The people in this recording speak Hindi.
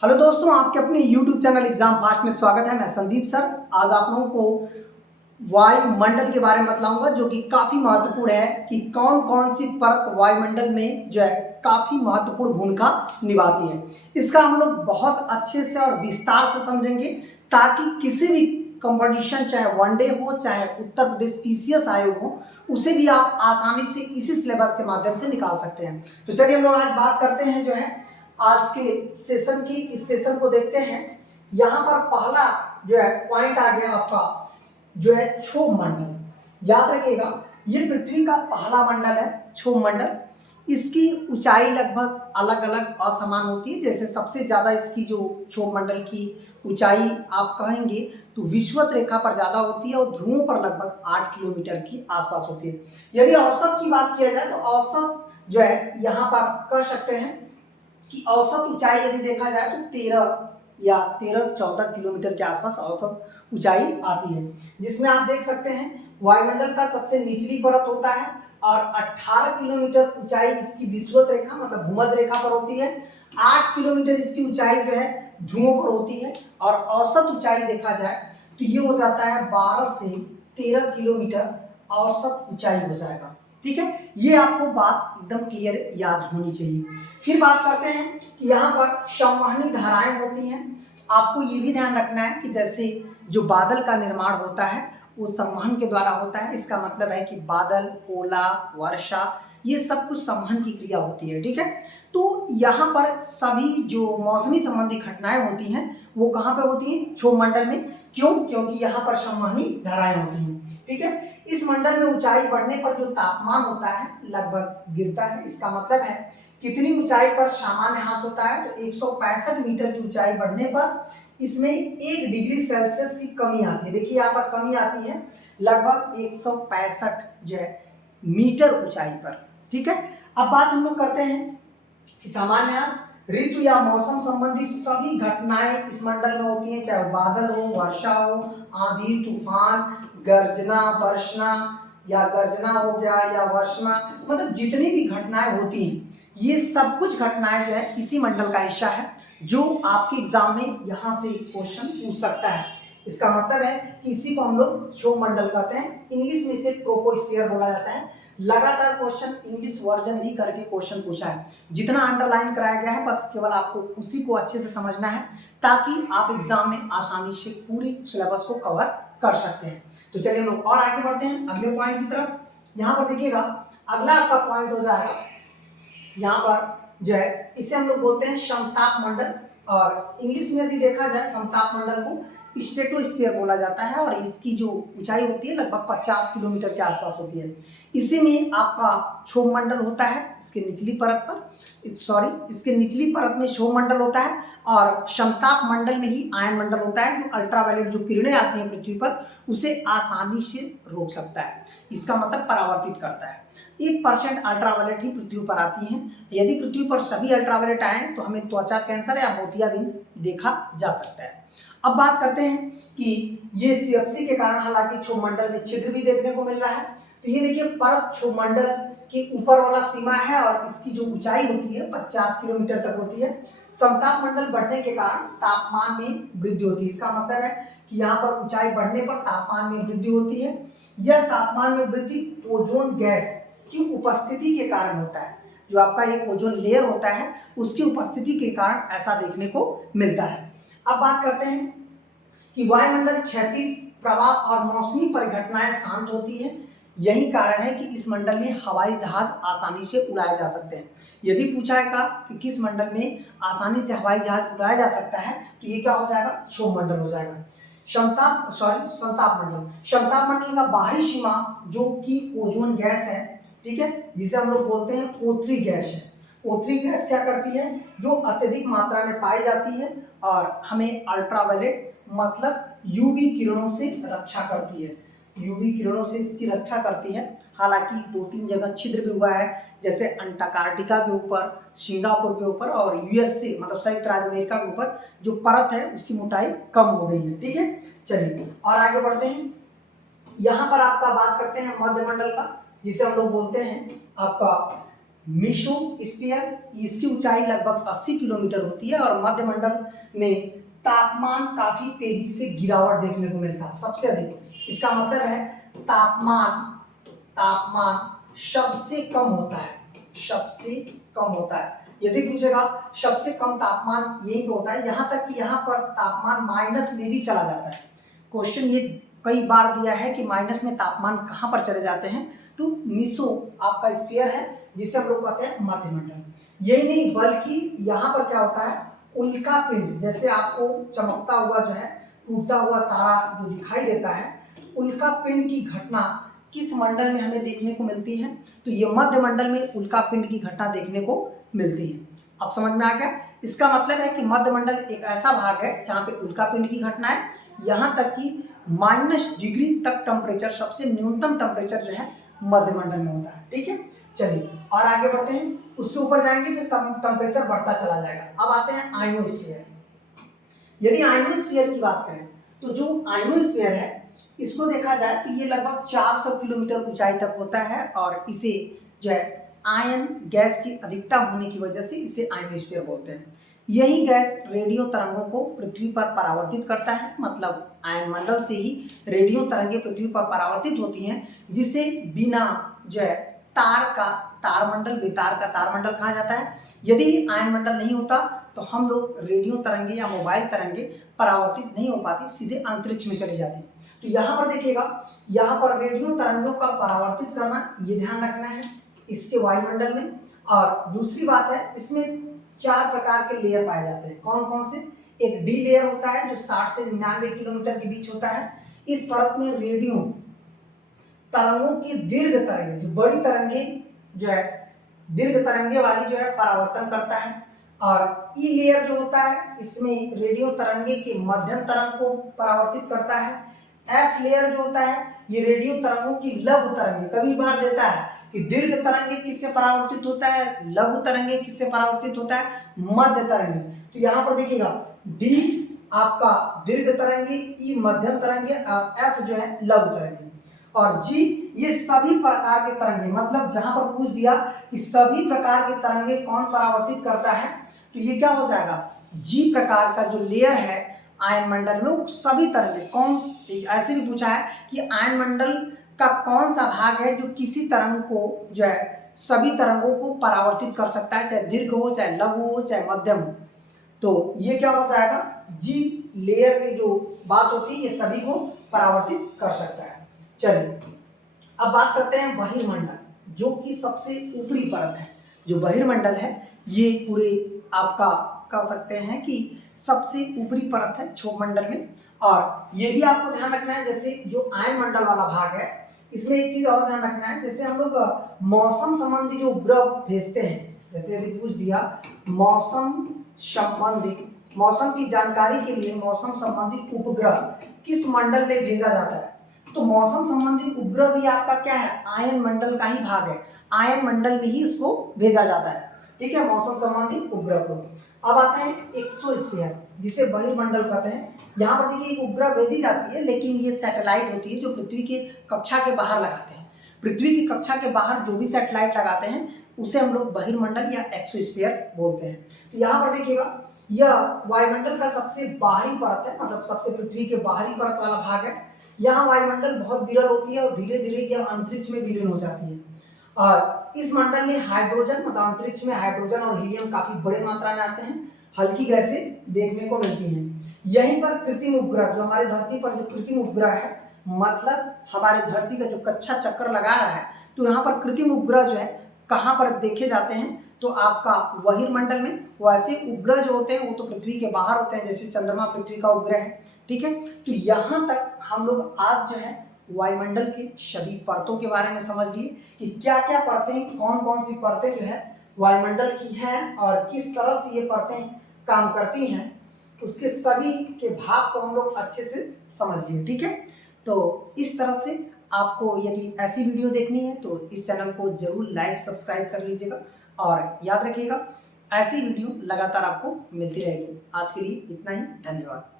हेलो दोस्तों, आपके अपने YouTube चैनल एग्जाम फास्ट में स्वागत है। मैं संदीप सर। आज आप लोगों को वायुमंडल के बारे में बतलाऊंगा जो कि काफ़ी महत्वपूर्ण है कि कौन कौन सी परत वायुमंडल में जो है काफ़ी महत्वपूर्ण भूमिका निभाती है। इसका हम लोग बहुत अच्छे से और विस्तार से समझेंगे ताकि किसी भी कंपटीशन, चाहे वनडे हो चाहे उत्तर प्रदेश पीसीएस आयोग हो, उसे भी आप आसानी से इसी सिलेबस के माध्यम से निकाल सकते हैं। तो चलिए हम लोग आज बात करते हैं जो है आज के सेशन की। इस सेशन को देखते हैं। यहाँ पर पहला जो है पॉइंट आ गया आपका जो है क्षोभ मंडल। याद रखिएगा, ये पृथ्वी का पहला मंडल है क्षोभ मंडल। इसकी ऊंचाई लगभग अलग अलग असमान होती है। जैसे सबसे ज़्यादा इसकी जो क्षोभ मंडल की ऊंचाई आप कहेंगे तो विषुवत रेखा पर ज़्यादा होती है और ध्रुवों पर लगभग 8 किलोमीटर की आसपास होती है। यदि औसत की बात किया जाए तो औसत जो है यहाँ पर कह सकते हैं कि औसत ऊंचाई यदि देखा जाए तो 13 किलोमीटर के आसपास औसत ऊंचाई आती है, जिसमें आप देख सकते हैं वायुमंडल का सबसे निचली परत होता है और 18 किलोमीटर ऊंचाई इसकी विषुवत रेखा मतलब भूमध्य रेखा पर होती है। 8 किलोमीटर इसकी ऊंचाई जो है ध्रुवों पर होती है और औसत ऊंचाई देखा जाए तो ये हो जाता है 12 से 13 किलोमीटर औसत ऊंचाई हो जाएगा। ठीक है, ये आपको बात एकदम क्लियर याद होनी चाहिए। फिर बात करते हैं कि यहाँ पर संवहनी धाराएं होती हैं। आपको ये भी ध्यान रखना है कि जैसे जो बादल का निर्माण होता है वो संवहन के द्वारा होता है। इसका मतलब है कि बादल, ओला, वर्षा, ये सब कुछ संवहन की क्रिया होती है। ठीक है, तो यहाँ पर सभी जो मौसमी संबंधी घटनाएं होती हैं वो कहाँ पे होती हैं? क्षोभ मंडल में। क्यों? क्योंकि यहाँ पर संवहनी धाराएं होती हैं। ठीक है, इस मंडल में ऊंचाई बढ़ने पर जो तापमान होता है लगभग गिरता है। इसका मतलब है कितनी ऊंचाई पर सामान्य ह्रास होता है तो 165 मीटर की ऊंचाई बढ़ने पर इसमें 1 डिग्री सेल्सियस की कमी आती है। देखिए यहाँ पर कमी आती है लगभग 165 जो है मीटर ऊंचाई पर। ठीक है, अब बात हम लोग करते हैं कि सामान्य ह्रास ऋतु या मौसम संबंधी सभी घटनाएं इस मंडल में होती हैं, चाहे बादल हो, वर्षा हो, आंधी तूफान, गर्जना बरसना या गर्जना हो गया या वर्षना, मतलब जितनी भी घटनाएं होती हैं ये सब कुछ घटनाएं जो है इसी मंडल का हिस्सा है जो आपके एग्जाम में यहाँ से क्वेश्चन पूछ सकता है। इसका मतलब है कि इसी को हम लोग क्षोभ मंडल कहते हैं। इंग्लिश में इसे ट्रोपोस्फियर बोला जाता है। लगातार क्वेश्चन इंग्लिश वर्जन भी करके क्वेश्चन पूछा है। जितना अंडरलाइन कराया गया है बस केवल आपको उसी को अच्छे से समझना है ताकि आप एग्जाम में आसानी से पूरी सिलेबस को कवर कर सकते हैं। तो चलिए लोग और आगे बढ़ते हैं अगले पॉइंट की तरफ। यहाँ पर देखिएगा अगला आपका पॉइंट हो जाएगा, यहाँ पर जो है इसे हम लोग बोलते हैं समताप मंडल। और इंग्लिश में यदि देखा जाए समताप मंडल को स्ट्रेटोस्फीयर बोला जाता है और इसकी जो ऊंचाई होती है लगभग 50 किलोमीटर के आसपास होती है। इसी में आपका क्षोभ मंडल होता है। इसके निचली परत में क्षोभ मंडल होता है और समताप मंडल में ही आयन मंडल होता है जो अल्ट्रावायलेट जो किरणें आती हैं पृथ्वी पर उसे आसानी से रोक सकता है। इसका मतलब परावर्तित करता है। 1% अल्ट्रावायलेट ही पृथ्वी पर आती हैं। यदि पृथ्वी पर सभी अल्ट्रावायलेट आए तो हमें त्वचा कैंसर या मोतियाबिंद देखा जा सकता है। अब बात करते हैं कि ये सीएफसी के कारण हालांकि क्षोभ मंडल में छिद्र भी देखने को मिल रहा है। तो ये देखिए परत क्षोभ मंडल के ऊपर वाला सीमा है और इसकी जो ऊंचाई होती है 50 किलोमीटर तक होती है। समताप मंडल बढ़ने के कारण तापमान में वृद्धि होती है। इसका मतलब है कि यहाँ पर ऊंचाई बढ़ने पर तापमान में वृद्धि होती है। यह तापमान में वृद्धि ओजोन गैस की उपस्थिति के कारण होता है। जो आपका एक ओजोन लेयर होता है उसकी उपस्थिति के कारण ऐसा देखने को मिलता है। अब बात करते हैं कि वायुमंडल क्षैतिज प्रवाह और मौसमी परिघटनाएं शांत होती है। यही कारण है कि इस मंडल में हवाई जहाज आसानी से उड़ाए जा सकते हैं। यदि पूछा है कि किस मंडल में आसानी से हवाई जहाज उड़ाया जा सकता है तो ये क्या हो जाएगा? क्षोभ मंडल हो जाएगा। समताप मंडल का बाहरी सीमा जो कि ओजोन गैस है, ठीक है, जिसे हम लोग बोलते हैं O3 गैस है। O3 गैस क्या करती है? जो अत्यधिक मात्रा में पाई जाती है और हमें अल्ट्रावायलेट मतलब यूवी किरणों से रक्षा करती है। यूवी किरणों से इसकी रक्षा करती है। हालांकि 2-3 जगह छिद्र भी हुआ है, जैसे अंटार्कटिका के ऊपर, सिंगापुर के ऊपर और यूएसए मतलब संयुक्त राज्य अमेरिका के ऊपर जो परत है उसकी मोटाई कम हो गई है। ठीक है, चलिए और आगे बढ़ते हैं। यहाँ पर आपका बात करते हैं मध्यमंडल का, जिसे हम लोग बोलते हैं आपका मीसोस्फीयर, इसकी ऊंचाई लगभग 80 किलोमीटर होती है और मध्यमंडल में तापमान काफी तेजी से गिरावट देखने को मिलता है, सबसे अधिक। इसका मतलब है तापमान तापमान सबसे कम होता है, सबसे कम होता है। यदि पूछेगा सबसे कम तापमान यही पे होता है, यहाँ तक कि यहाँ पर तापमान माइनस में भी चला जाता है। क्वेश्चन ये कई बार दिया है कि माइनस में तापमान कहाँ पर चले जाते हैं, तो मीसो आपका स्फीयर है जिसे हम लोग कहते हैं मध्यमंडल। यही नहीं बल्कि यहाँ पर क्या होता है, उल्का पिंड, जैसे आपको चमकता हुआ जो है टूटता हुआ तारा जो दिखाई देता है, उल्का पिंड की घटना किस मंडल में हमें देखने को मिलती है, तो ये मध्य मंडल में उल्का पिंड की घटना देखने को मिलती है। अब समझ में आ गया। इसका मतलब है कि मध्य मंडल एक ऐसा भाग है जहाँ पे उल्का पिंड की घटना है, यहाँ तक कि -डिग्री तक टेम्परेचर, सबसे न्यूनतम टेम्परेचर जो है मध्य मंडल में होता है। ठीक है, चलिए और आगे बढ़ते हैं, उसके ऊपर जाएंगे फिर टेम्परेचर बढ़ता चला जाएगा। अब आते हैं आयनोस्फीयर। यदि आयनोस्फीयर की बात करें तो जो आयनोस्फीयर है इसको देखा जाए तो ये लगभग 400 किलोमीटर ऊंचाई तक होता है और इसे जो है आयन गैस की अधिकता होने की वजह से इसे आयनोस्फीयर बोलते हैं। यही गैस रेडियो तरंगों को पृथ्वी पर परावर्तित करता है, मतलब आयन मंडल से ही रेडियो तरंगें पृथ्वी पर परावर्तित होती हैं, जिसे बिना जो है तारमंडल, बेतार का तारमंडल कहा जाता है। यदि आयन मंडल नहीं होता तो हम लोग रेडियो तरंगे या मोबाइल तरंगे परावर्तित नहीं हो पाती, सीधे अंतरिक्ष में चली जाती। तो यहाँ पर देखिएगा, यहाँ पर रेडियो तरंगों का परावर्तित करना, ये ध्यान रखना है इसके वायुमंडल में। और दूसरी बात है, इसमें 4 प्रकार के लेयर पाए जाते हैं। कौन कौन से? एक डी लेयर होता है जो 60 से 99 किलोमीटर के बीच होता है। इस परत में रेडियो तरंगों की दीर्घ तरंगे, जो बड़ी तरंगे जो है दीर्घ तरंगे वाली जो है परावर्तन करता है। और ई लेयर जो होता है इसमें रेडियो तरंगे के मध्यम तरंग को परावर्तित करता है। एफ लेयर जो होता है ये रेडियो तरंगों की लघु तरंगे, कभी बार देता है कि दीर्घ तरंगे किससे परावर्तित होता है, लघु तरंगे किससे परावर्तित होता है, मध्य तरंगे। तो यहाँ पर देखिएगा डी आपका दीर्घ तरंगे, ई मध्यम तरंगे और एफ जो है लघु तरंगे और जी ये सभी प्रकार के तरंगे। मतलब जहां पर पूछ दिया कि सभी प्रकार के तरंगे कौन परावर्तित करता है, तो ये क्या हो जाएगा, जी प्रकार का जो लेयर है आयन मंडल में वो सभी तरंगे कौन, ऐसे भी पूछा है कि आयन मंडल का कौन सा भाग है जो किसी तरंग को जो है सभी तरंगों को परावर्तित कर सकता है, चाहे दीर्घ हो, चाहे लघु हो, चाहे मध्यम हो। तो ये क्या हो जाएगा, जी लेयर की जो बात होती है ये सभी को परावर्तित कर सकता है। चलिए अब बात करते हैं बहिर्मंडल, जो कि सबसे ऊपरी परत है। जो बहिर्मंडल है ये पूरे आपका कह सकते हैं कि सबसे ऊपरी परत है क्षोभमंडल में। और ये भी आपको ध्यान रखना है, जैसे जो आयन मंडल वाला भाग है इसमें एक चीज और ध्यान रखना है, जैसे हम लोग मौसम संबंधी जो उपग्रह भेजते हैं, जैसे यदि पूछ दिया मौसम की जानकारी के लिए मौसम संबंधी उपग्रह किस मंडल में भेजा जाता है, तो मौसम संबंधी उपग्रह भी आपका क्या है, आयन मंडल का ही भाग है, आयन मंडल में ही इसको भेजा जाता है। ठीक है, मौसम संबंधी उपग्रह को। अब आता है एक्सोस्फीयर, जिसे बहिर्मंडल कहते हैं। यहाँ पर देखिए एक उपग्रह भेजी जाती है, लेकिन ये सैटेलाइट होती है जो पृथ्वी के कक्षा के बाहर लगाते हैं। पृथ्वी की कक्षा के बाहर जो भी सैटेलाइट लगाते हैं उसे हम लोग बहिर्मंडल या एक्सोस्फीयर बोलते हैं। तो यहाँ पर देखिएगा यह वायुमंडल का सबसे बाहरी परत है, मतलब सबसे पृथ्वी के बाहरी परत वाला भाग है। यहाँ वायुमंडल बहुत विरल होती है और धीरे धीरे यह अंतरिक्ष में विलीन हो जाती है। और इस मंडल में हाइड्रोजन, मतलब अंतरिक्ष में हाइड्रोजन और हीलियम काफी बड़े मात्रा में आते हैं, हल्की गैसें देखने को मिलती हैं। यहीं पर कृत्रिम उपग्रह, जो हमारे धरती पर जो कृत्रिम उपग्रह है, मतलब हमारे धरती का जो कक्षा चक्कर लगा रहा है, तो यहाँ पर कृत्रिम उपग्रह जो है कहाँ पर देखे जाते हैं, तो आपका बहिर्मंडल में। वैसे उपग्रह जो होते हैं वो तो पृथ्वी के बाहर होते हैं, जैसे चंद्रमा पृथ्वी का उपग्रह है। ठीक है, तो यहाँ तक हम लोग आज जो है वायुमंडल के सभी परतों के बारे में समझ लिए कि क्या क्या परतें, कौन कौन सी परतें जो है वायुमंडल की हैं और किस तरह से ये परतें काम करती हैं, उसके सभी के भाग को हम लोग अच्छे से समझ लिए। ठीक है, तो इस तरह से आपको यदि ऐसी वीडियो देखनी है तो इस चैनल को जरूर लाइक सब्सक्राइब कर लीजिएगा और याद रखिएगा ऐसी वीडियो लगातार आपको मिलती रहेगी। आज के लिए इतना ही, धन्यवाद।